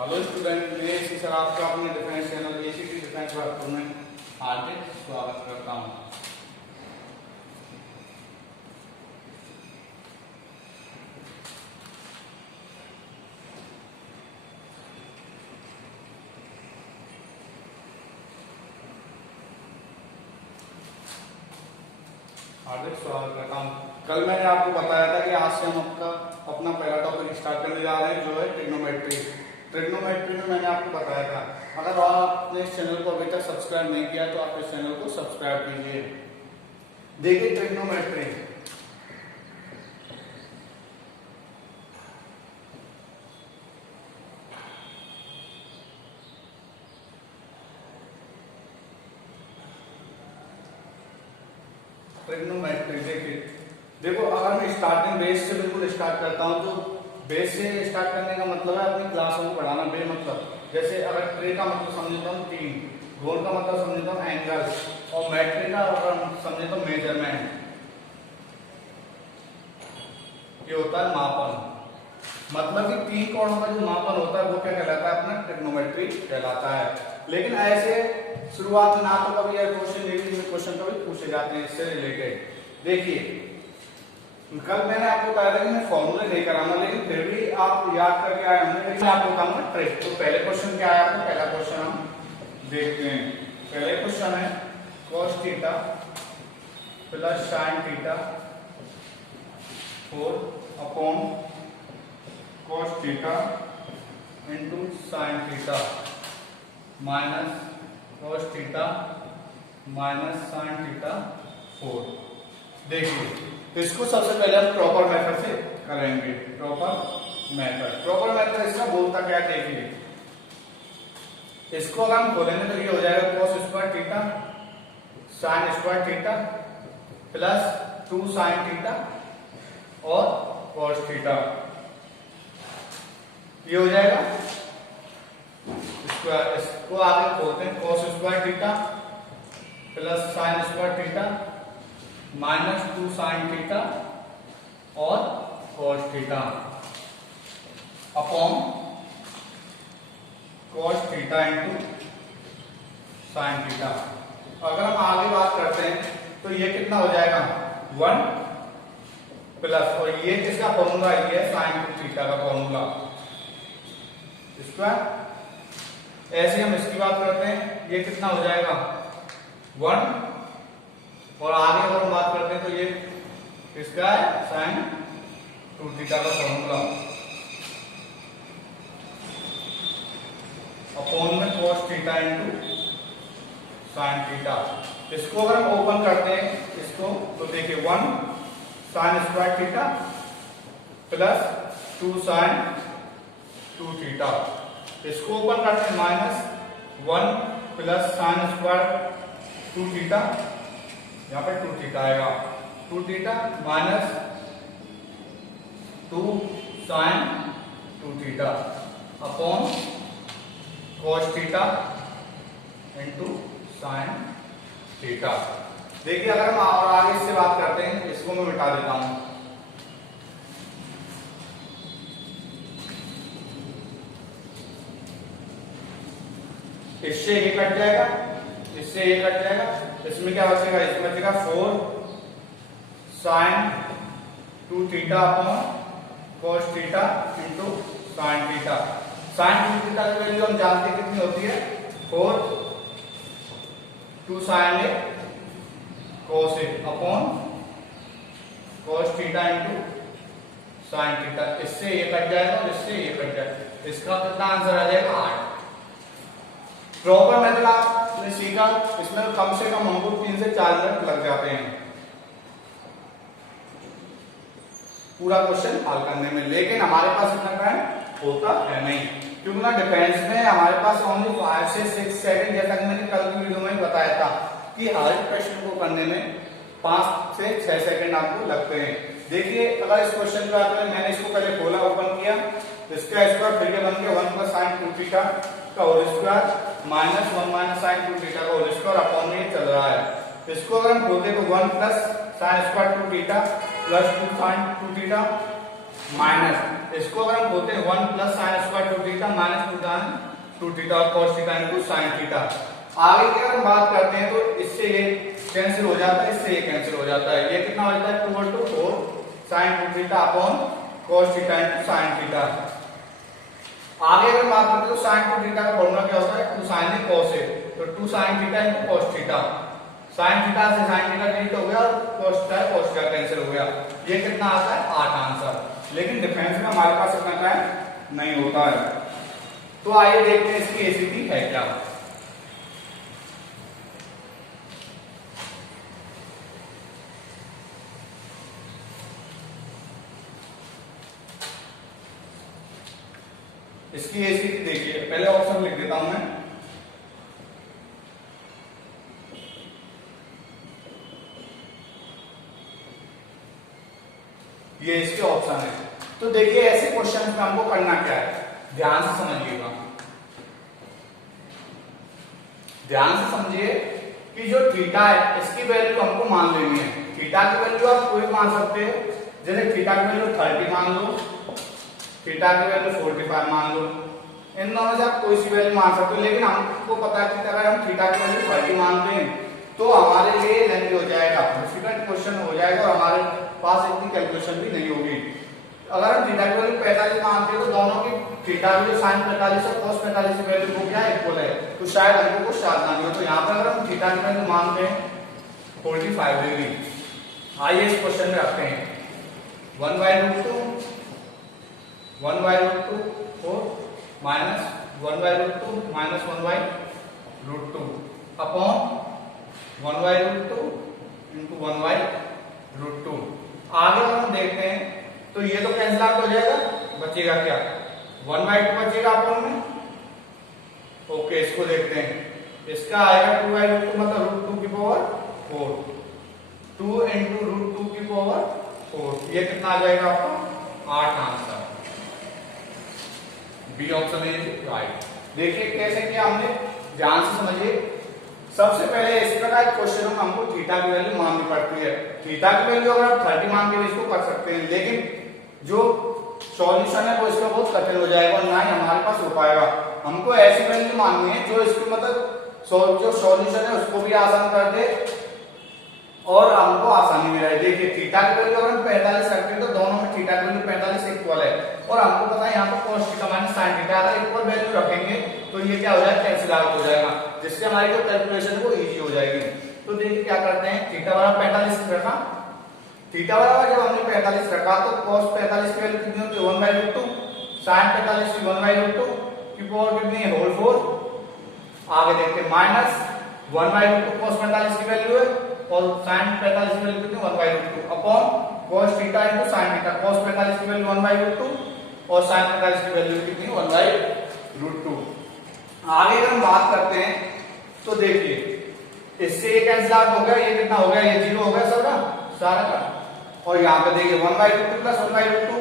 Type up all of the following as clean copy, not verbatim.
Hello student, मैं इसी sir आपका अपने defence channel ACT defence workforce में हार्दिक स्वागत करता हूं। हार्दिक स्वागत करता हूं। कल मैंने आपको बताया था कि आज से हम आपका अपना पहला टॉपिक स्टार्ट करने जा रहे हैं, जो है ट्रिग्नोमेट्री। ट्रिग्नोमेट्री में मैंने आपको बताया था, अगर आपने इस चैनल को अभी तक सब्सक्राइब नहीं किया तो आप इस चैनल को सब्सक्राइब कीजिए। देखिए ट्रिग्नोमेट्री, ट्रिग्नोमेट्री देखो, अगर मैं स्टार्टिंग बेस से बिल्कुल स्टार्ट करता हूं तो बेस से स्टार्ट करने का मतलब है अपनी क्लासों को पढ़ाना। बे मतलब जैसे अगर ट्री का मतलब समझता हूँ तीन, गोल का मतलब समझता हूँ एंगल, और मैट्री का अगर समझता हूँ मेजरमेंट, ये होता है मापन। मतलब कि तीन कोणों का जो मापन होता है वो क्या कहलाता है? अपना ट्रिग्नोमेट्री कहलाता है। लेकिन ऐसे शुरुआत में ना तो कभी यह क्वेश्चन कभी पूछे जाते हैं इससे रिलेटेड। देखिए कल मैंने आपको बताया था कि मैं फॉर्मूले नहीं कराऊंगा, लेकिन फिर भी आप याद करके आए होंगे। लेकिन आपको बताऊंगा ट्रिक। तो पहले क्वेश्चन क्या है? आपको पहला क्वेश्चन हम देखते हैं। पहले क्वेश्चन है cos theta plus sin theta 4 upon cos theta into sin theta minus cos theta minus sin theta 4। देखिए इसको सबसे पहले हम प्रॉपर मेथड से करेंगे। प्रॉपर मेथड इसका बोलता क्या? देखिए इसको अगर हम खोलेंगे तो ये हो जाएगा cos square theta sin square theta plus 2 sin theta और cos थीटा, ये हो जाएगा स्क्वायर। इसको आगे खोलते हैं, cos square theta plus sin square theta minus 2 sin theta और cos theta upon cos theta into sin theta. अगर हम आगे बात करते हैं तो ये कितना हो जाएगा? 1 प्लस, और ये किसका फॉर्मूला? ये है sin थीटा का फॉर्मूला स्क्वायर। ऐसे हम इसकी बात करते हैं, ये कितना हो जाएगा? 1, और आगे अगर हम बात करते हैं तो ये किसका है? sin 2 थीटा का फॉर्मूला अपॉन में cos theta into sin theta. इसको अगर हम ओपन करते हैं इसको तो देखिए 1 sin square theta plus 2 sin 2 theta. इसको ओपन करते हैं minus 1 plus sin square 2 theta, यहाँ पे 2 थीटा आएगा, 2 theta minus 2 sin 2 theta upon cos theta into sin theta. देखिए अगर हम और आगे इससे बात करते हैं, इसको मैं मिटा देता हूं। इससे ये कट जाएगा, इससे ये कट जाएगा, इसमें क्या बचेगा? इसमें बचेगा 4 sin 2 theta upon cos theta into sin theta. sin 2 theta की वैल्यू हम जानते हैं कितनी होती है? 4 2 sin a cos a upon cos theta into sin theta. इससे ये कट जाएगा और इससे ये कट जाएगा। इसका कितना आंसर आ जाएगा? 8। प्रॉपर मेथड आपने सीखा, इसमें कम से कम हमको 3 से 4 मिनट लग जाते हैं पूरा क्वेश्चन हल करने में। लेकिन हमारे पास इतना टाइम होता है नहीं, क्योंकि ना डिफेंस में हमारे पास ओनली 5 से 6 सेकंड, जैसा कि मैंने कल की वीडियो में बताया था कि हर क्वेश्चन को करने में 5 से 6 सेकंड आपको लगते हैं। देखिए अगर इस क्वेश्चन की बात करें, मैंने इसको पहले खोला, ओपन किया, इसका स्क्वायर फिर के बन गया 1 प्लस sin 2 थीटा का whole square minus 1 minus sin 2 theta का होल स्क्वायर अपॉन में चल रहा है। इसको अगर हम खोलते तो 1 plus sin square 2 theta plus 2 sin 2 theta minus इसको अगर हम बोलते हैं 1 plus sine square two theta minus two tan two theta और cos theta into sine theta. आगे की अगर हम बात करते हैं तो इससे ये कैंसिल हो जाता है, इससे ये कैंसिल हो जाता है। ये कितना हो जाता है 2/4 sign to theta upon cos theta into sine theta. आगे अगर बात करते हैं तो साइन टू थीटा का फॉर्मूला क्या होता है 2 sin है cos है, तो 2 sin theta into cos theta. Sine theta से साइन थीटा डिलीट हो गया और cos theta cos theta cancel हो गया। ये कितना आता है 8 आंसर। लेकिन डिफरेंस में हमारे पास इतना टाइम नहीं होता है। तो आइए देखते हैं इसकी एसीटी है क्या। इसकी एसीटी देखिए, पहले ऑप्शन लिख देता हूं मैं। ये इसके ऑप्शन है। तो देखिए ऐसे क्वेश्चन में हमको करना क्या है, ध्यान से समझिएगा, ध्यान से समझिए कि जो थीटा है इसकी वैल्यू हमको मान लेनी है। थीटा की वैल्यू आप कोई मान सकते हैं, जैसे थीटा की वैल्यू 30 मान लो, थीटा की वैल्यू 45 मान लो, इन दोनों से आप कोई सी वैल्यू मान सकते हो। लेकिन हमको पता है कि अगर हम थीटा की वैल्यू 30 मानते हैं तो हमारे लिए लेंथ हो जाएगा, डिफिकल्ट क्वेश्चन हो जाएगा और हमारे पास इतनी कैलकुलेशन भी नहीं होगी। अगर हम थीटा की वैल्यू 45 मानते हैं तो दोनों की थीटा की साइन 45 और cos 45 की वैल्यू को क्या इक्वल है, तो शायद हमको कुछ याद ना हो। तो यहाँ पर अगर हम थीटा की वैल्यू मानते हैं 45 डिग्री, आइए इस क्वेश्चन में रखते हैं 1/√2 1/√2 4 माइनस 1/√2 माइनस 1/√2 अपॉन 1/√2 इंटू 1/√2। आगे अगर हम देखते हैं तो ये तो कैंसिल आउट हो जाएगा, बचेगा क्या 1/2 बचेगा अपॉन में। ओके, इसको देखते हैं, इसका आएगा 2/√2 मतलब √2 की पावर 4, 2 इंटू √2 की पावर 4। ये कितना आ जाएगा आपका 8 answer. B option is right. देखिए कैसे किया हमने, ध्यान से समझिए। सबसे पहले इस प्रकार के क्वेश्चन में हमको थीटा की वैल्यू माननी पड़ती है। थीटा की वैल्यू अगर आप 30 मान के इसको कर सकते हैं, लेकिन जो सॉल्यूशन है वो इसका बहुत कठिन हो जाएगा और ना ही हमारे पास हो पाएगा। हमको ऐसी वैल्यू माननी है जो इसकी मतलब जो सॉल्यूशन है उसको भी आसान कर दे और हमको आसानी में रहे। देखिए थीटा की वैल्यू अगर हम 45 रखते हैं तो दोनों में थीटा की वैल्यू 45 इक्वल है और हमको पता है यहाँ पर cos theta minus sin theta, अगर इक्वल वैल्यू रखेंगे तो ये क्या हो जाएगा कैंसिल आउट हो जाएगा, जिससे हमारी जो कैलकुलेशन है वो इजी हो जाएगी। तो देखिए क्या करते हैं, थीटा बराबर 45 रखा, थीटा बराबर जब हमने 45 रखा तो cos 45 की वैल्यू कितनी होती है 1/√2, sin 45 की 1/√2 की पावर कितनी है होल 4। आगे देखते हैं माइनस 1/√2 cos 45 की वैल्यू है और sin 45 की वैल्यू कितनी 1/√2 upon cos theta into sin theta. cos 45 की वैल्यू 1/√2 और sin 45 की वैल्यू कितनी 1/√2। आगे अगर हम बात करते हैं तो देखिए इससे ये कैंसिल आउट हो गया, ये कितना हो गया, ये 0 हो गया सारा सारा का। और यहाँ पे देखिए 1/√2 प्लस 1/√2,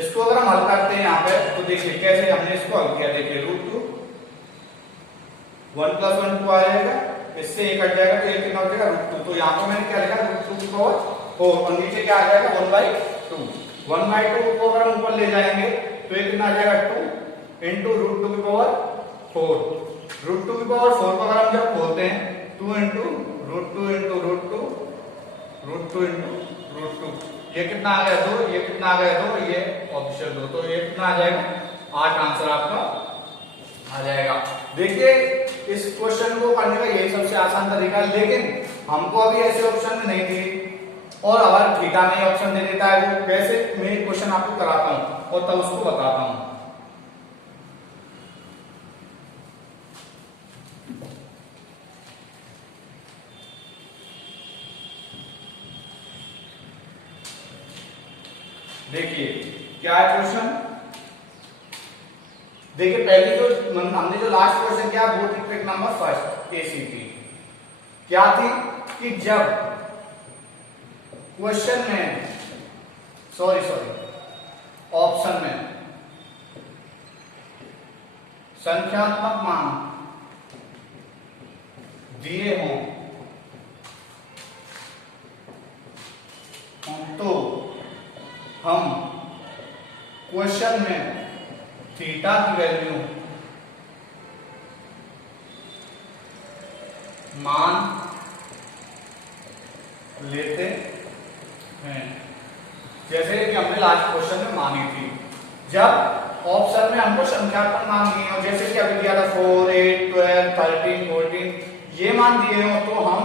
इसको अगर हम हल करते हैं यहाँ पे तो देखिए कैसे हमने इसको हल किया। देखिए √2 1 प्लस 1 2 आ जाएगा, इससे एक हट जाएगा तो एक कितना हो जाएगा √2। तो यहाँ पे मैंने क्या लिखा √2 की पावर 4 और नीचे क्या आ जाएगा 1/2। 1/2 को अगर हम ऊपर ले जाएंगे तो ये कितना आ जाएगा 2 इंटू √2 की पावर 4। √2 की पावर 4 को अगर हम जब खोलते हैं 2 इंटू √2 इंटू √2 √2 इंटू √2, ये कितना आ गया 2, ये कितना आ गया 2, ये ऑप्शन 2, तो ये कितना आ जाएगा 8 आंसर आपका आ जाएगा। देखिए इस क्वेश्चन को करने का यही सबसे आसान तरीका है, लेकिन हमको अभी ऐसे ऑप्शन में नहीं दिए और अगर थीटा में ऑप्शन दे देता है वो कैसे मैं क्वेश्चन आपको कराता हूं और तब उसको बताता हूं। देखिए क्या है क्वेश्चन, देखिए पहले जो हमने जो लास्ट क्वेश्चन किया वो थी ट्रिक नंबर फर्स्ट एसीटी, क्या थी कि जब क्वेश्चन में ऑप्शन में संख्यात्मक मान दिए हों तो हम क्वेश्चन में थीटा की वैल्यू मान लेते हैं, जैसे कि हमने लास्ट क्वेश्चन में मानी थी। जब ऑप्शन में हमको संख्यात्मक मान दिए हो, जैसे कि अभी दिया था 4, 8, 12, 13, 14, ये मान दिए हो, तो हम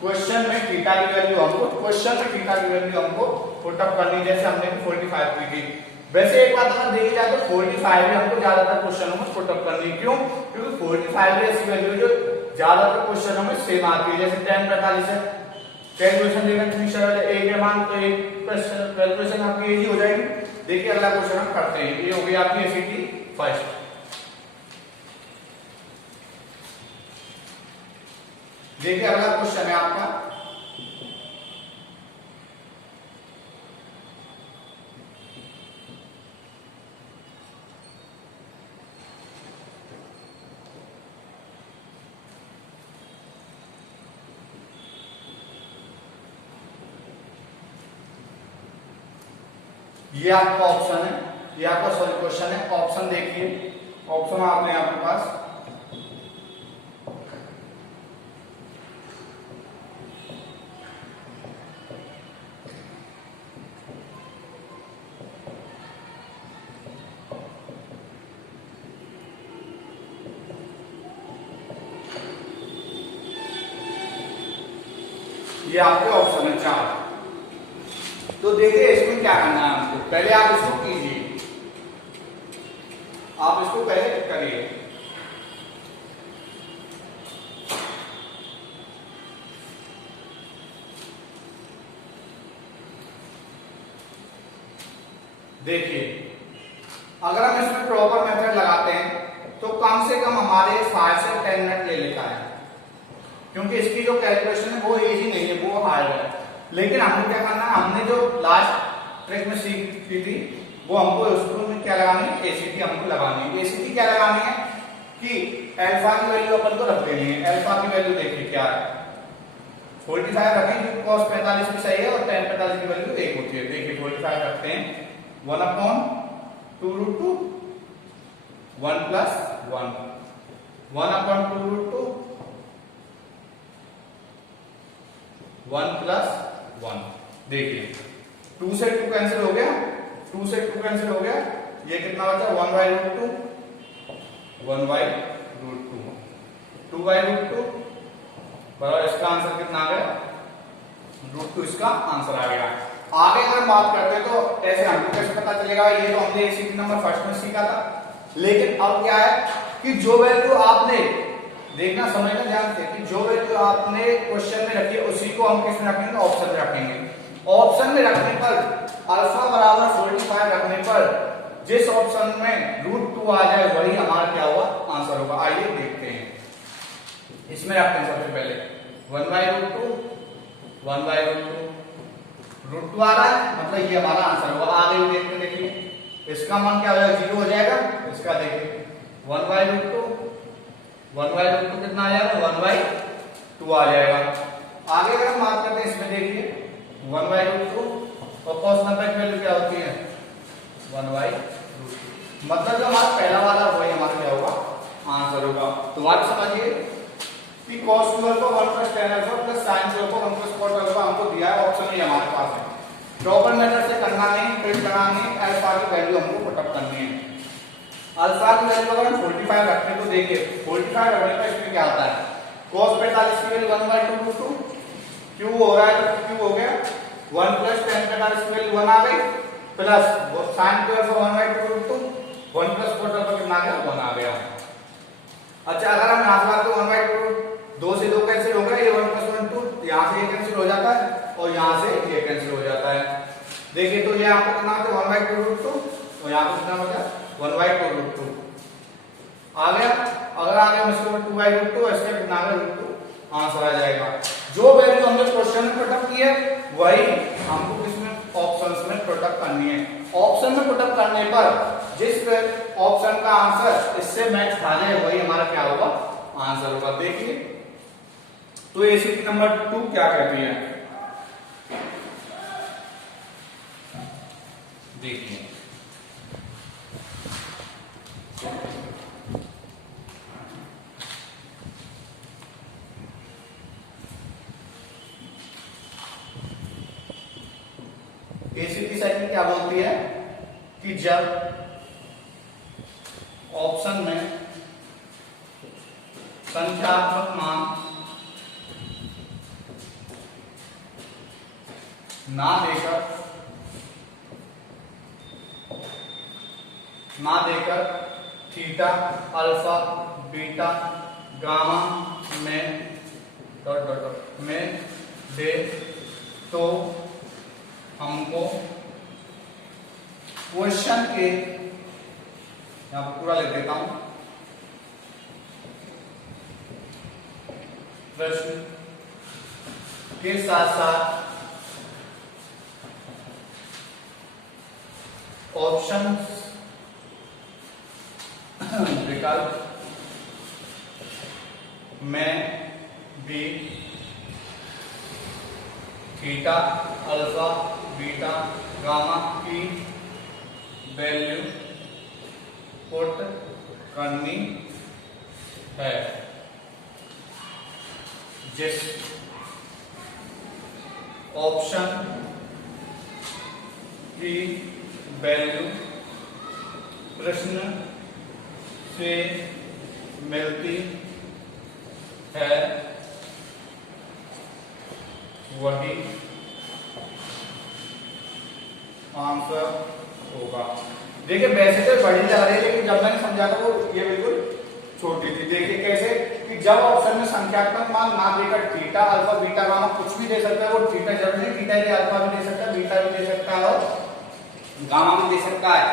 क्वेश्चन में थीटा की वैल्यू हमको पुट अप करनी, जैसे हमने 45 की थी। वैसे एक बात अगर देखी जाए तो 45 भी हमको ज्यादातर क्वेश्चनों में पुट अप करनी। क्यों? क्योंकि 45 भी ऐसी वैल्यू जो ज्यादातर क्वेश्चनों में सेम आती है, जैसे 10, 45 है। कैलकुलेशन देखना कितनी सरल है, एक है मान तो एक कैलकुलेशन आपकी इजी हो जाएगी। देखिए अगला क्वेश्चन हम करते हैं, ये हो गई आपकी एसीटी फर्स्ट। देखिए अगला क्वेश्चन है आपका, ये आपका ऑप्शन है, ये आपका सॉरी क्वेश्चन है। ऑप्शन देखिए, ऑप्शन आते हैं आपके पास, ये आपके ऑप्शन है 4। तो देखिए इसमें क्या करना है आपको, पहले आप इसको कीजिए, आप इसको पहले करिए। देखिए अगर हम इसमें प्रॉपर मेथड लगाते हैं तो कम से कम हमारे 5 से 10 मिनट ले लेता है, क्योंकि इसकी जो कैलकुलेशन है वो इजी नहीं है, वो हार्ड है। लेकिन हमको क्या करना है, हमने जो लास्ट ट्रिक में सीखी थी वो हमको उसको में क्या लगानी है, एसीटी हमको लगानी है। एसीटी क्या लगानी है कि अल्फा की वैल्यू अपन को रख देनी है। अल्फा की वैल्यू देखिए क्या है, 45 रखें क्योंकि cos 45 भी सही है और tan 45 की वैल्यू 1 होती है। देखिए 45 रखते हैं 1/2√2 1 + 1 1/2√2 1 + 1। देखिए 2 से 2 कैंसिल हो गया, 2 से 2 कैंसिल हो गया, ये कितना बचा 1/√2 1/√2 2/√2 बराबर इसका आंसर कितना आ गया √2, इसका आंसर आ गया। आगे अगर हम बात करते तो ऐसे हमको कैसे पता चलेगा, ये तो हमने एसीटी नंबर फर्स्ट में सीखा था। लेकिन अब क्या है कि जो वैल्यू आपने देखना समझना ध्यान से कि जो वैल्यू आपने क्वेश्चन में रखी है उसी को हम किस में रखेंगे, ऑप्शन में रखेंगे। ऑप्शन में रखने पर अल्फा बराबर 45 रखने पर जिस ऑप्शन में √2 आ जाए वही हमारा क्या होगा, आंसर होगा। आइए देखते हैं, इसमें रखते हैं सबसे पहले 1/√2 1/√2 √2 आ रहा है, मतलब ये हमारा आंसर होगा। आगे भी देखते देखिए इसका मान क्या हो जाएगा, 0 हो जाएगा। इसका देखिए 1/√2 1/√2 कितना आ जाएगा 1/2 आ जाएगा। आगे अगर हम बात करते हैं इसमें देखिए 1/√2 और cos 90 की वैल्यू क्या होती है 1/√2, मतलब जो हमारा पहला वाला वही हमारा क्या होगा, आंसर होगा। तो बात समझिए कि cos 2 को 1 + tan α + sin 2 को 1 + cot α हमको दिया है, ऑप्शन में हमारे पास है। प्रॉपर मेथड से करना नहीं, प्रिंट करना नहीं, अल्फा की वैल्यू हमको पुट अप करनी है। अल्फा की वैल्यू अगर हम 45 रखते हैं तो देखिए 45 रखने पर इसमें क्या आता है, cos 45 की वैल्यू 1/2√2, क्यू हो रहा है तो क्यू हो गया 1 + tan 45 की वैल्यू 1 आ गई, प्लस sin 2 1/2√2 1 + cot α कितना आ गया 1 आ गया। अच्छा अगर हम यहां से बात करें 1/2, 2 से 2 कैंसिल हो गया, ये 1 + 1 2, यहां से ये कैंसिल हो जाता है और यहां से ये कैंसिल हो जाता है। देखिए तो ये आपको कितना आता है 1/2√2 और यहां पे कितना बचा 1/2√2 आ गया। अगर आगे हम इसको 2/√2 इसका कितना आ गया √2, आंसर आ जाएगा। जो वैल्यू हमने क्वेश्चन में पुट अप की है वही हमको किसमें, ऑप्शंस में पुट अप करनी है। ऑप्शन में पुट अप करने पर जिस ऑप्शन का आंसर इससे मैच खा जाए वही हमारा क्या होगा, आंसर होगा। देखिए तो एसीटी नंबर 2 क्या कहती है, देखिए एसी की साइकिल क्या बोलती है कि जब ऑप्शन में संख्यात्मक मान ना देकर थीटा अल्फा बीटा गामा में दे तो हमको क्वेश्चन के, यहां पर पूरा लिख देता हूं, प्रश्न के साथ साथ ऑप्शन विकल्प में भी थीटा अल्फा बीटा गामा की वैल्यू पुट करनी है, जिस ऑप्शन की वैल्यू प्रश्न से मिलती है वही आंसर होगा। देखिए वैसे तो बड़ी लग रही है, लेकिन जब मैंने समझा था वो ये बिल्कुल छोटी थी। देखिए कैसे कि जब ऑप्शन में संख्यात्मक मान ना देकर थीटा अल्फा बीटा गामा कुछ भी दे सकता है, वो थीटा जरूर नहीं, थीटा के अल्फा भी दे सकता है, बीटा भी दे सकता है और गामा भी दे सकता है।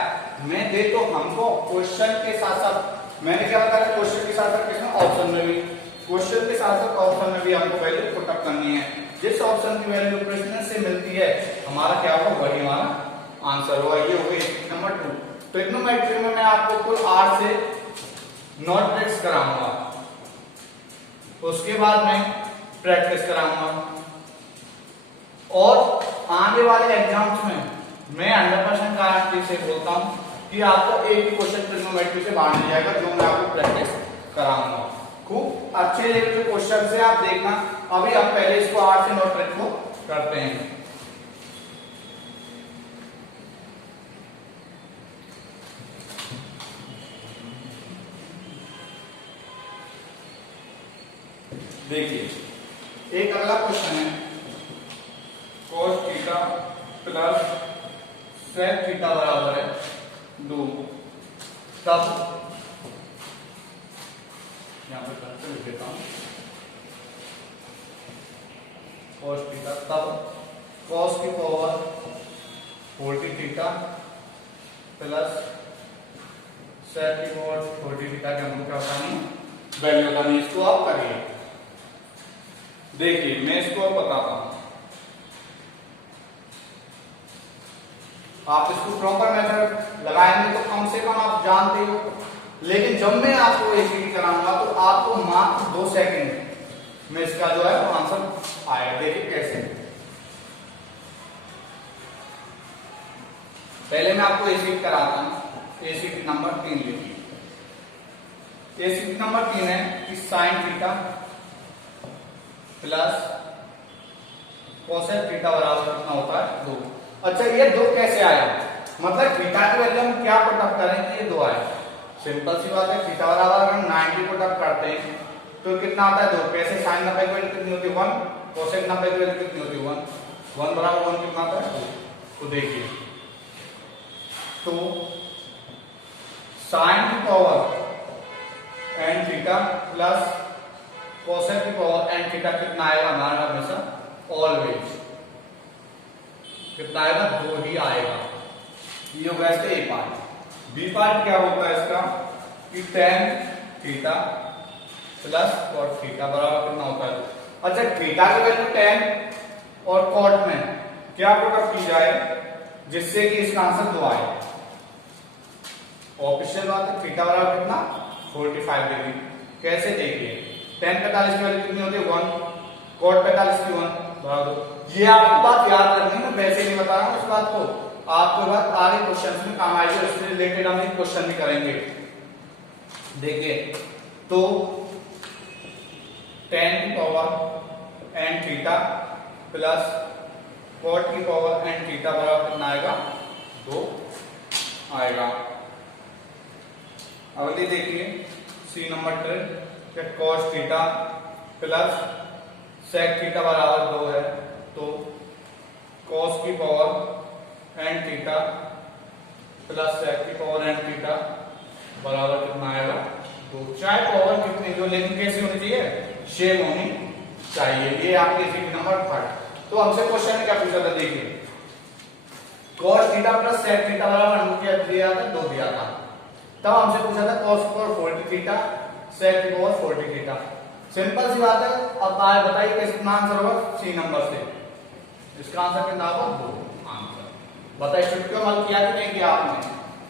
मैं दे तो हमको क्वेश्चन के साथ साथ, मैंने क्या बताया, क्वेश्चन के साथ साथ किसमें, ऑप्शन में भी, क्वेश्चन के साथ साथ ऑप्शन में भी हमको वैल्यू पुट अप करनी है। जिस ऑप्शन की वैल्यू प्रश्न से मिलती है हमारा क्या होगा, वही हमारा आंसर होगा। ये हो गई नंबर 2। ट्रिग्नोमेट्री में मैं आपको कुल 8 से 9 ट्रिक्स कराऊंगा, उसके बाद मैं प्रैक्टिस कराऊंगा और आने वाले एग्जाम्स में मैं 100% गारंटी से बोलता हूं कि आपको एक भी क्वेश्चन ट्रिग्नोमेट्री से बाहर नहीं जाएगा, जो मैं आपको प्रैक्टिस कराऊंगा। खूब अच्छे लेवल के क्वेश्चन से आप देखना। अभी आप पहले इसको 8 से 9 ट्रिक को करते हैं। देखिए एक अगला क्वेश्चन है, cos theta plus sec theta बराबर है 2, तब यहां पे करके लिख देता हूं cos थीटा, तब cos की पावर 40 थीटा प्लस sec की पावर 40 थीटा के हमको क्या बतानी, वैल्यू बतानी। इसको आप करिए। देखिए मैं इसको अब बताता हूं, आप इसको प्रॉपर मेथड लगाएंगे तो कम से कम आप जानते हो, लेकिन जब मैं आपको एसीडी कराऊंगा तो आपको मात्र 2 सेकंड में इसका जो है वो आंसर आएगा। देखिए कैसे, पहले मैं आपको एसीडी कराता हूं। एसीडी नंबर 3 लिखिए। एसीडी नंबर 3 है कि sine theta plus cosec theta बराबर कितना होता है, 2। अच्छा ये 2 कैसे आया, मतलब थीटा की वैल्यू हम क्या पुट अप करेंगे, ये 2 आए। सिंपल सी बात है, थीटा बराबर अगर हम 90 पुट अप करते हैं तो कितना आता है, 2। कैसे, साइन 90 की वैल्यू कितनी होती है, 1, कोसेक 90 की वैल्यू कितनी होती है, 1, 1 बराबर 1 कितना आता है, 2। तो देखिए, तो साइन की power n theta plus cosec की पावर एन थीटा कितना आएगा हमारा, हमेशा ऑलवेज कितना आएगा, 2 ही आएगा। ये होगा इसका ए पार्ट। बी पार्ट क्या होता है इसका कि tan theta plus cot theta बराबर कितना होता है। अच्छा थीटा की वैल्यू tan और cot में क्या प्रोडक्ट की जाए जिससे कि इसका आंसर 2 आए। ऑफिशियल बात है, थीटा बराबर कितना 45 डिग्री। कैसे देखिए, tan 45 की वैल्यू कितनी होती है 1, cot 45 की 1 बराबर। ये आपको बात याद रखनी है, मैं वैसे नहीं बता रहा हूं इस बात को, आपको बात आगे क्वेश्चन में काम आएगी, उससे रिलेटेड हम एक क्वेश्चन भी करेंगे। देखिए तो tan की power n theta plus cot की पावर एन थीटा बराबर कितना आएगा 2 आएगा। अगली देखिए C number trick cos theta plus sec theta बराबर 2 है, तो कॉस की power n theta plus sec की पावर एन थीटा बराबर कितना आएगा 2। चाहे पावर कितनी जो, लेकिन कैसी होनी चाहिए, सेम होनी चाहिए। ये आपके सी नंबर 3। तो हमसे क्वेश्चन में क्या पूछा था, देखिए cos theta plus sec theta बराबर क्या दिया था 2 दिया था, तब हमसे पूछा था cos की पावर 40 थीटा sec की पावर 40 थीटा। सिंपल सी बात है। अब बताइए कितना आंसर होगा सी नंबर से, इसका आंसर कितना होगा 2 आंसर। बताइए स्टूडेंट हल किया कि नहीं किया आपने।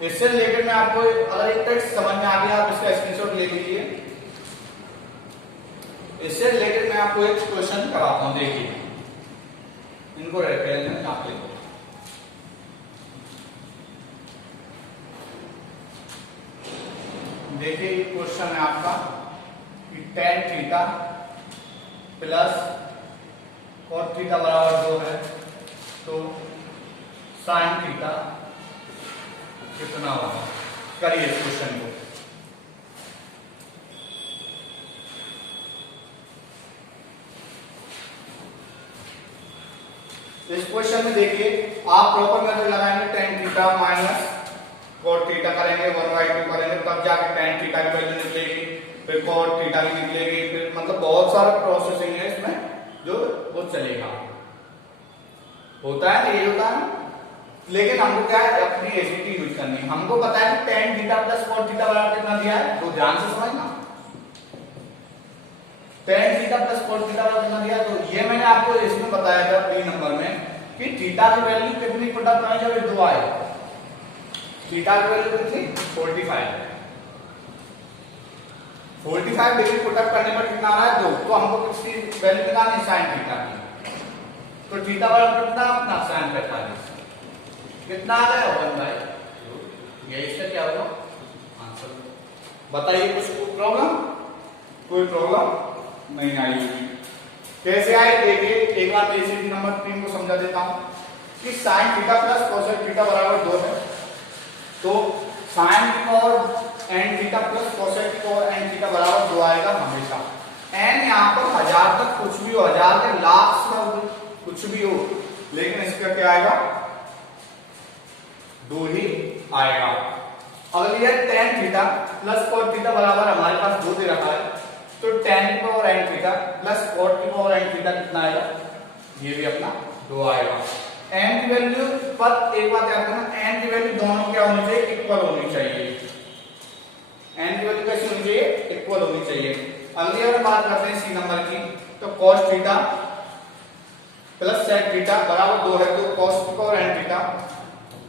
इससे रिलेटेड मैं आपको अगर एक टेक्स्ट समझ में आ गया आप इसका स्क्रीनशॉट ले लीजिए। इससे रिलेटेड मैं आपको एक क्वेश्चन कराता हूं, देखिए इनको रेफरेंस में आप लिखो। देखिए ये क्वेश्चन है आपका कि tan theta plus cot theta बराबर 2 है, तो sin थीटा कितना होगा। करिए इस क्वेश्चन को। इस क्वेश्चन में देखिए आप प्रॉपर मेथड लगाएंगे, tan theta minus cot theta करेंगे 1/2 करेंगे, तब जाके tan थीटा की वैल्यू निकलेगी, फिर cot थीटा की निकलेगी, फिर मतलब बहुत सारा प्रोसेसिंग है इसमें जो वो चलेगा। होता है ना, ये होता है। लेकिन हमको क्या है, अपनी एसिटी यूज करनी है। हमको पता है कि tan theta plus cot theta बराबर कितना दिया है, तो ध्यान से समझना। tan theta plus cot theta बराबर कितना दिया, तो ये मैंने आपको इसमें बताया था 3 नंबर में कि थीटा की वैल्यू कितनी पुट अप करनी जब 2 आए। थीटा की वैल्यू कितनी 45 डिग्री पुट अप करने पर कितना आ रहा है 2, तो हमको किसकी वैल्यू निकालनी है sin थीटा की। तो थीटा बराबर कितना अपना sin 45 कितना आ गया 1/2। ये इसका क्या होगा आंसर। बताइए कुछ प्रॉब्लम, कोई प्रॉब्लम नहीं आई होगी। कैसे आई देखिए एक बार एसिटी नंबर 3 को समझा देता हूं कि sin theta plus cosec theta बराबर 2 है, तो sin की power n theta plus cosec की पावर n थीटा बराबर 2 आएगा हमेशा। n यहाँ पर 1000 तक कुछ भी हो, 1000 के लाख कुछ भी हो, लेकिन इसका क्या आएगा 2 ही आएगा। अगली है tan theta plus cot theta बराबर हमारे पास 2 दे रखा है, तो tan की power n theta plus cot की पावर n थीटा कितना आएगा, ये भी अपना 2 आएगा। n की वैल्यू पर एक बात याद रखना, n की वैल्यू दोनों क्या होनी चाहिए, इक्वल होनी चाहिए। n की वैल्यू कैसी होनी चाहिए, इक्वल होनी चाहिए। अगली अगर बात करते हैं सी नंबर की, तो cos theta plus sec theta बराबर 2 है, तो cos की power n theta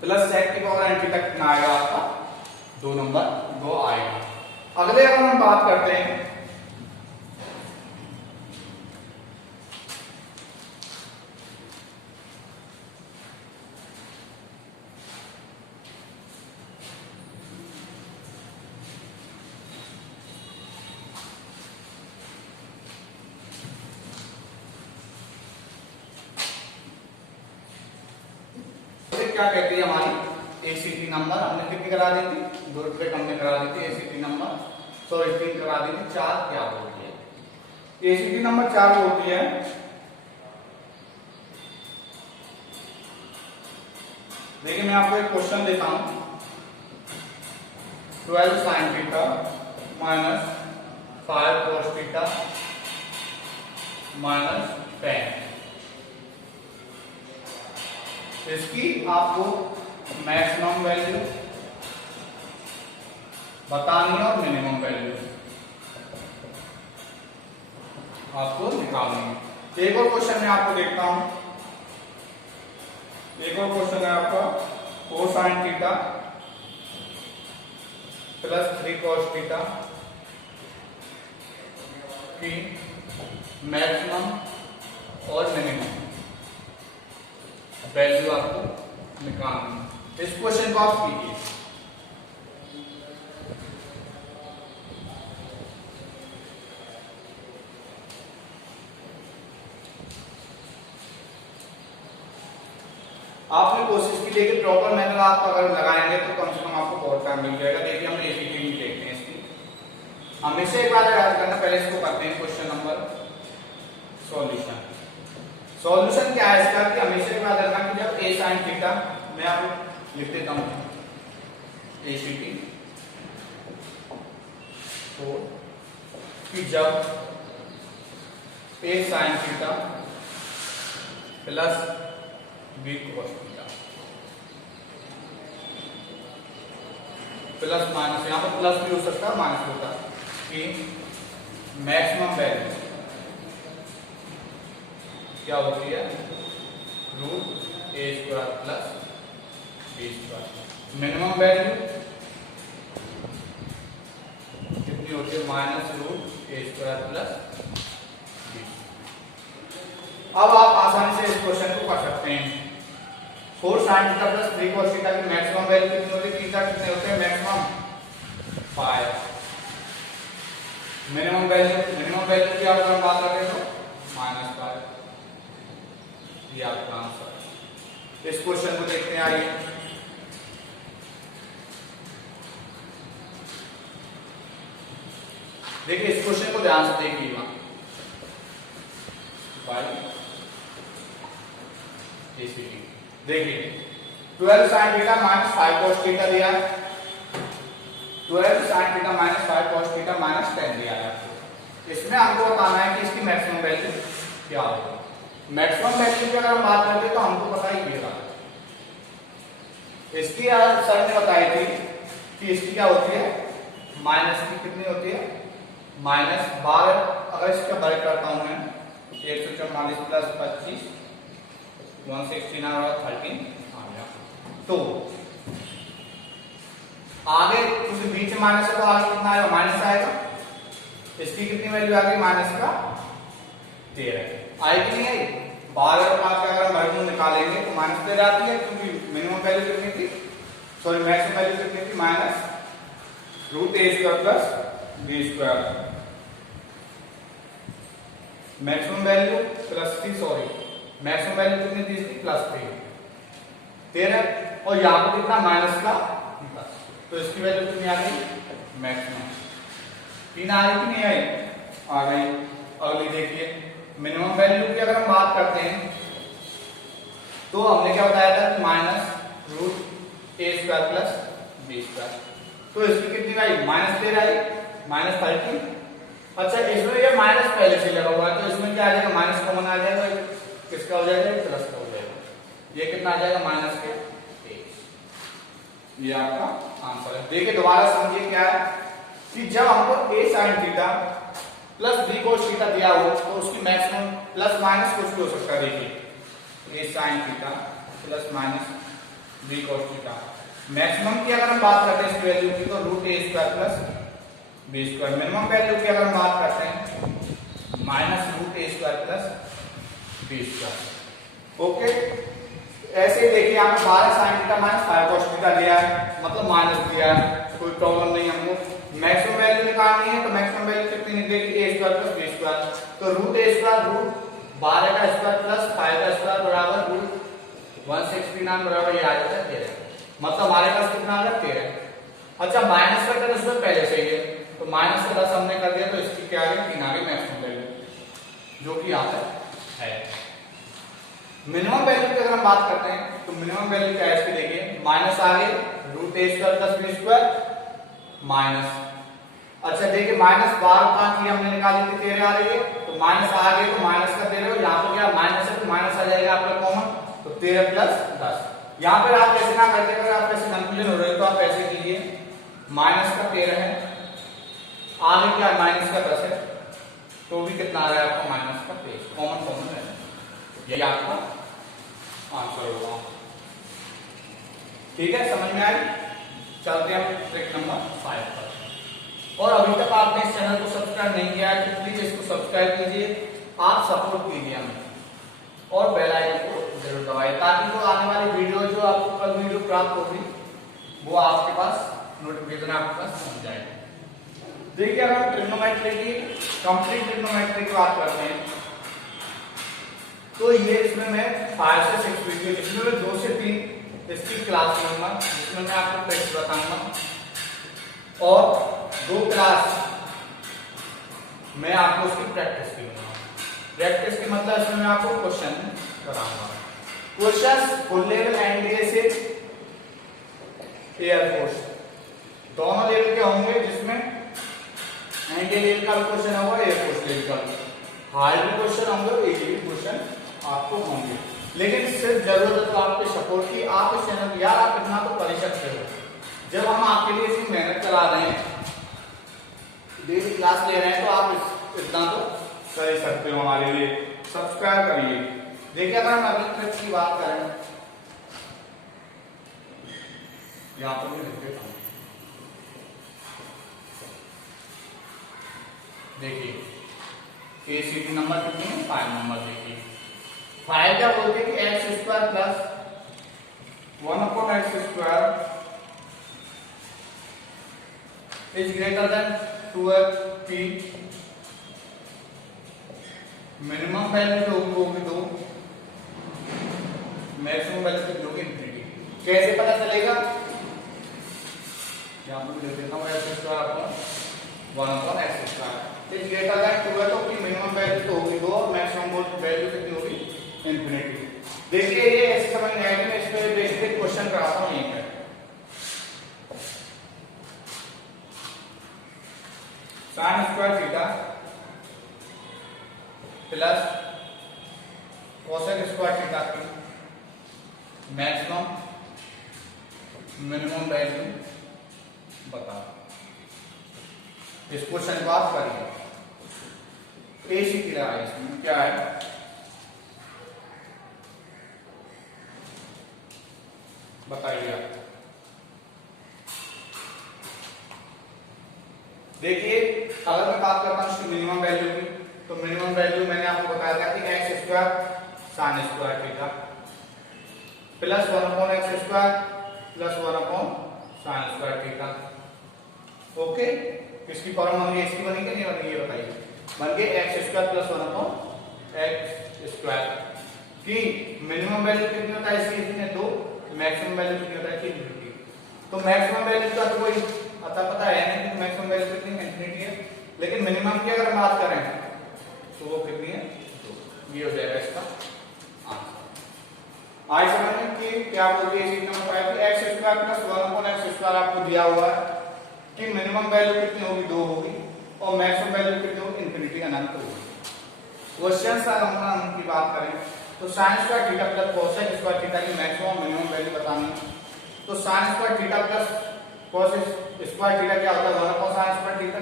plus sec की पावर n थीटा कितना आएगा आपका 2 नंबर 2 आएगा। अगले अगर हम बात करते हैं क्या कहती है हमारी एसीटी नंबर, हमने कितनी करा दी थी 2 रुपए कम में करा दी थी एसीटी नंबर, सॉरी 3 करा दी थी, 4 क्या होती है एसीटी नंबर 4 होती है। देखिए मैं आपको एक क्वेश्चन देता हूं, 12 sin theta minus 5 cos theta minus 10, इसकी आपको मैक्सिमम वैल्यू बतानी है और मिनिमम वैल्यू आपको निकालनी है। एक और क्वेश्चन मैं आपको देखता हूं, एक और क्वेश्चन है आपका cosine theta plus 3 cos theta की मैक्सिमम और मिनिमम वैल्यू आपको निकालनी। इस क्वेश्चन को आप कीजिए। आपने कोशिश की लेकिन प्रॉपर मेथड आप अगर लगाएंगे तो कम से कम आपको बहुत टाइम मिल जाएगा। देखिए हम एसीटी भी देखते हैं इसकी। हमेशा एक बार याद करना, पहले इसको करते हैं क्वेश्चन नंबर सॉल्यूशन। सॉल्यूशन क्या है इसका कि हमेशा एक बात रखना कि जब a sin थीटा, मैं आपको लिख देता हूं एसीटी, तो कि जब a sin theta plus b cos theta plus minus, यहां पर प्लस भी हो सकता है माइनस होता है, कि मैक्सिमम वैल्यू क्या होती है root a square plus b square. Minimum value कितनी होती है minus root a square plus b. अब आप आसानी से इस क्वेश्चन को कर सकते हैं। 4 sin theta plus 3 cos theta की मैक्सिमम वैल्यू कितनी होती है, थीटा कितने होते हैं मैक्सिमम 5। मिनिमम वैल्यू की अगर हम बात करें तो -5। ये आपका आंसर है। इस क्वेश्चन को देखते हैं, आइए। देखिए इस क्वेश्चन को ध्यान से देखिएगा। देखिए 12 sin theta minus 5 cos theta दिया है, 12 sin theta minus 5 cos theta minus 10 दिया है। इसमें हमको बताना है कि इसकी मैक्सिमम वैल्यू क्या होगी। मैक्सिमम वैल्यू की अगर हम बात करते हैं तो हमको पता ही ये रहा, इसकी सर ने बताई थी कि इसकी क्या होती है माइनस की कितनी होती है -12। अगर इसका वर्ग करता हूं मैं 144 प्लस 25 169 और 13 आ गया। तो आगे क्योंकि बीच में माइनस है तो आगे कितना आएगा माइनस आएगा। इसकी कितनी वैल्यू आ गई माइनस का 13 आएगी, नहीं आई। 12 और 5 का अगर हम वर्गमूल निकालेंगे तो माइनस 13 आती है, क्योंकि मिनिमम वैल्यू कितनी थी, सॉरी मैक्सिमम वैल्यू कितनी थी minus root a square plus b square. Maximum value plus थी, सॉरी मैक्सिमम वैल्यू कितनी थी इसकी प्लस 13 और यहाँ पर कितना माइनस का प्लस, तो इसकी वैल्यू कितनी आ गई मैक्सिमम 3 आ गई कि नहीं आई, आ गई। अगली देखिए मिनिमम वैल्यू की अगर हम बात करते हैं तो हमने क्या बताया था कि minus root a square plus b square, तो इसकी कितनी आई -13 आई -13। अच्छा इसमें ये माइनस पहले से लगा हुआ है तो इसमें क्या आ जाएगा माइनस कॉमन आ जाएगा, किसका हो जाएगा प्लस का हो जाएगा, ये कितना आ जाएगा माइनस के 1। ये आपका आंसर है। देखिए दोबारा समझिए क्या है कि जब हमको a sin theta plus b cos theta दिया हो तो उसकी मैक्सिमम प्लस माइनस कुछ भी हो सकता है। देखिए a sin theta plus minus b cos theta, maximum की अगर हम बात करते हैं इसकी वैल्यू की तो root a square plus b square. Minimum value की अगर हम बात करते हैं minus root a square plus b square. Okay, ऐसे ही देखिए यहाँ पे 12 sin theta minus 5 cos theta दिया है, मतलब माइनस दिया है, कोई प्रॉब्लम नहीं। हमको मैक्सिमम वैल्यू निकालनी है तो मैक्सिमम वैल्यू कितनी निकलेगी a square plus b square, तो रूट ए स्क्वायर रूट 12 का स्क्वायर प्लस 5 का स्क्वायर बराबर रूट 169 बराबर ये आ जाता है 13, मतलब हमारे पास कितना आ रहा है 13। अच्छा माइनस का टर्म इसमें पहले से ही है तो माइनस का 10 हमने कर दिया तो इसकी क्या आ गई 3 आ गई मैक्सिमम वैल्यू जो कि यहाँ पर है। मिनिमम वैल्यू की अगर हम बात करते हैं तो मिनिमम वैल्यू क्या है इसकी, देखिए माइनस आ गई root a square plus b square minus. अच्छा देखिए माइनस 12 5 की हमने निकाली थी 13 आ रही है, तो माइनस आ गई तो माइनस का 13, यहाँ पर क्या माइनस है तो माइनस आ जाएगा आपका कॉमन, तो 13 प्लस 10। यहाँ पर आप ऐसे ना करके अगर आप ऐसे कंफ्यूजन हो रहे हो तो आप ऐसे कीजिए माइनस का 13 है, आगे क्या माइनस का 10 है, तो भी कितना आ रहा है आपका माइनस का 23, कॉमन कॉमन है, यही आपका आंसर होगा। ठीक है, समझ में आई। चलते हैं ट्रिक नंबर 5 पर। और अभी तक आपने इस चैनल को सब्सक्राइब नहीं किया है तो प्लीज इसको सब्सक्राइब कीजिए, आप सपोर्ट कीजिए हमें और बेल आइकन को जरूर दबाइए ताकि वो आने वाली वीडियो जो आपको कल वीडियो प्राप्त होगी वो आपके पास नोटिफिकेशन आपके पास पहुंच जाएगी। देखिए अगर हम ट्रिग्नोमेट्री की कंप्लीट ट्रिग्नोमेट्री की बात करते हैं तो ये इसमें मैं 5 से 6 वीडियो, जिसमें मैं 2 से 3 इसकी क्लास लूंगा, जिसमें मैं आपको टेस्ट बताऊंगा और 2 क्लास मैं आपको उसकी प्रैक्टिस करूंगा। प्रैक्टिस के मतलब इसमें मैं आपको क्वेश्चन कराऊंगा। क्वेश्चन फुल लेवल एनडीए से एयरफोर्स दोनों लेवल के होंगे, जिसमें एनडीए लेवल का क्वेश्चन होगा, एयरफोर्स लेवल का हार्ड क्वेश्चन होंगे, इजी क्वेश्चन आपको होंगे। लेकिन सिर्फ जरूरत है तो आपके सपोर्ट की। आप इस चैनल यार आप इतना तो कर ही सकते हो, जब हम आपके लिए इसकी मेहनत करा रहे हैं, डेली क्लास ले रहे हैं, तो आप इतना तो कर ही सकते हो हमारे लिए। सब्सक्राइब करिए। देखिए अगर हम अगली ट्रिक की बात करें, यहाँ पर मैं लिख देता हूं, देखिए एसीटी नंबर कितनी है, 5 नंबर। देखिए 5 क्या बोलते हैं कि x square plus 1/x² is greater than 2f(p). Minimum value जो होगी 2, मैक्सिमम वैल्यू कितनी होगी, इन्फिनिटी। कैसे पता चलेगा, यहाँ पर लिख देता हूँ x² upon 1/x² is greater than 2 है, तो उसकी मिनिमम वैल्यू तो होगी 2 और मैक्सिमम वैल्यू कितनी होगी, इन्फिनिटी। देखिए ये ऐसे समझ नहीं आएगी, मैं इसमें बेसिक क्वेश्चन कराता हूँ। ये है sin square theta plus cosec square theta की मैक्सिमम मिनिमम वैल्यू बता। इस क्वेश्चन की बात करिए, एसी की राय इसमें क्या है, बताइए आप। देखिए अगर मैं बात करता हूं इसकी मिनिमम वैल्यू की, तो मिनिमम वैल्यू मैंने आपको बताया था कि x² sin square theta plus 1/x² plus 1/sin square theta. Okay, किसकी फॉर्म बन गई, इसकी बनी कि नहीं बनी, ये बताइए। बन गई x² प्लस 1/x² की मिनिमम वैल्यू कितनी होता है, इसकी 2, मैक्सिमम वैल्यू कितनी होता है, 3। तो मैक्सिमम वैल्यू का तो कोई पता है नहीं कि मैक्सिमम वैल्यू कितनी है, इन्फिनिटी है। लेकिन मिनिमम की अगर बात करें तो वो कितनी है, 2। ये हो जाएगा इसका आंसर। आज समझ कि क्या बोलती है इसी नंबर 5 की x² प्लस 1/x² आपको दिया हुआ है कि मिनिमम वैल्यू कितनी होगी, 2 होगी और मैक्सिमम वैल्यू कितनी होगी, इन्फिनिटी, अनंत होगी। क्वेश्चन की बात करें तो sin square theta plus cosec square theta की मैक्सिमम मिनिमम वैल्यू बतानी है। तो sin square theta plus cosec square theta क्या होता है, 1/sin square theta.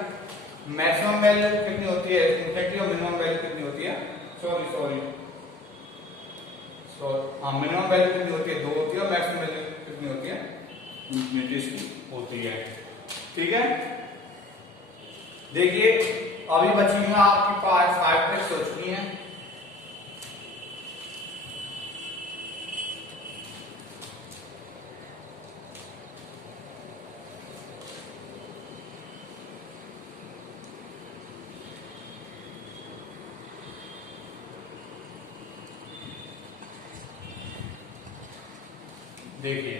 Maximum value कितनी होती है, इन्फिनिटी, और मिनिमम वैल्यू कितनी होती है, हाँ मिनिमम वैल्यू कितनी होती है, 2 होती है, और मैक्सिमम वैल्यू कितनी होती है, इन्फिनिटी इसकी होती है। ठीक है, देखिए अभी बची हुई आपकी 5 ट्रिक्स हो चुकी हैं। देखिए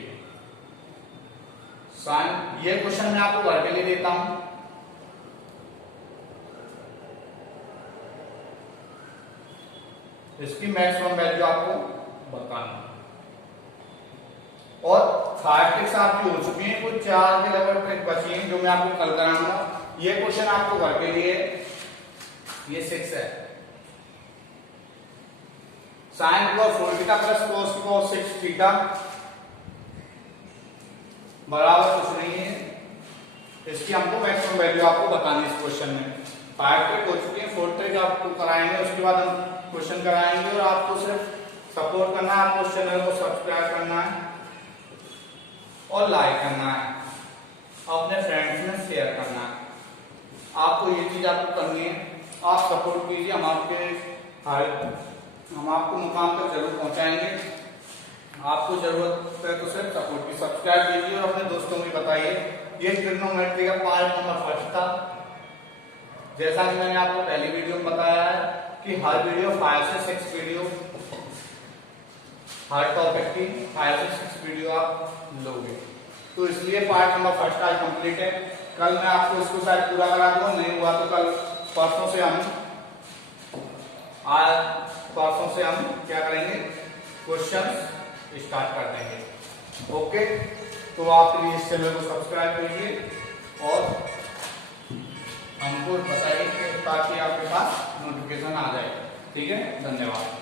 साइन, ये क्वेश्चन मैं आपको घर के लिए देता हूं। इसकी मैक्सिमम वैल्यू आपको बताना, और 5 ट्रिक्स आपकी हो चुकी हैं, कुछ 4 के लगभग ट्रिक बची हैं जो मैं आपको कल कराऊंगा। ये क्वेश्चन आपको घर के लिए, ये 6 है। साइन को 4 थीटा प्लस कोस को 6 थीटा बराबर कुछ नहीं है, इसकी हमको मैक्सिमम वैल्यू आपको बतानी है इस क्वेश्चन में। 5 ट्रिक हो चुकी है, 4 ट्रिक आपको कराएंगे, उसके बाद हम क्वेश्चन कराएंगे। और आपको सिर्फ सपोर्ट करना है, आपको चैनल को सब्सक्राइब करना है और लाइक करना है, अपने फ्रेंड्स में शेयर करना है। आपको ये चीज आपको करनी है, आप सपोर्ट कीजिए, हम आपको मुकाम तक जरूर पहुंचाएंगे। आपको जरूरत है तो सिर्फ सपोर्ट की, सब्सक्राइब कीजिए और अपने दोस्तों को बताइए। ये ट्रिग्नोमेट्री का पार्ट नंबर 1 था। जैसा कि मैंने आपको पहली वीडियो में बताया है कि हर वीडियो 5 से 6 वीडियो हर टॉपिक की 5 से 6 वीडियो आप लोगे। तो इसलिए पार्ट नंबर फर्स्ट आज कंप्लीट है। कल मैं आपको इसको शायद पूरा करा दूंगा, नहीं हुआ तो कल परसों से हम क्या करेंगे, क्वेश्चन स्टार्ट कर देंगे। ओके, तो आप प्लीज इस चैनल को सब्सक्राइब कीजिए और हमको बताइए ताकि आपके पास नोटिफिकेशन आ जाए। ठीक है, धन्यवाद।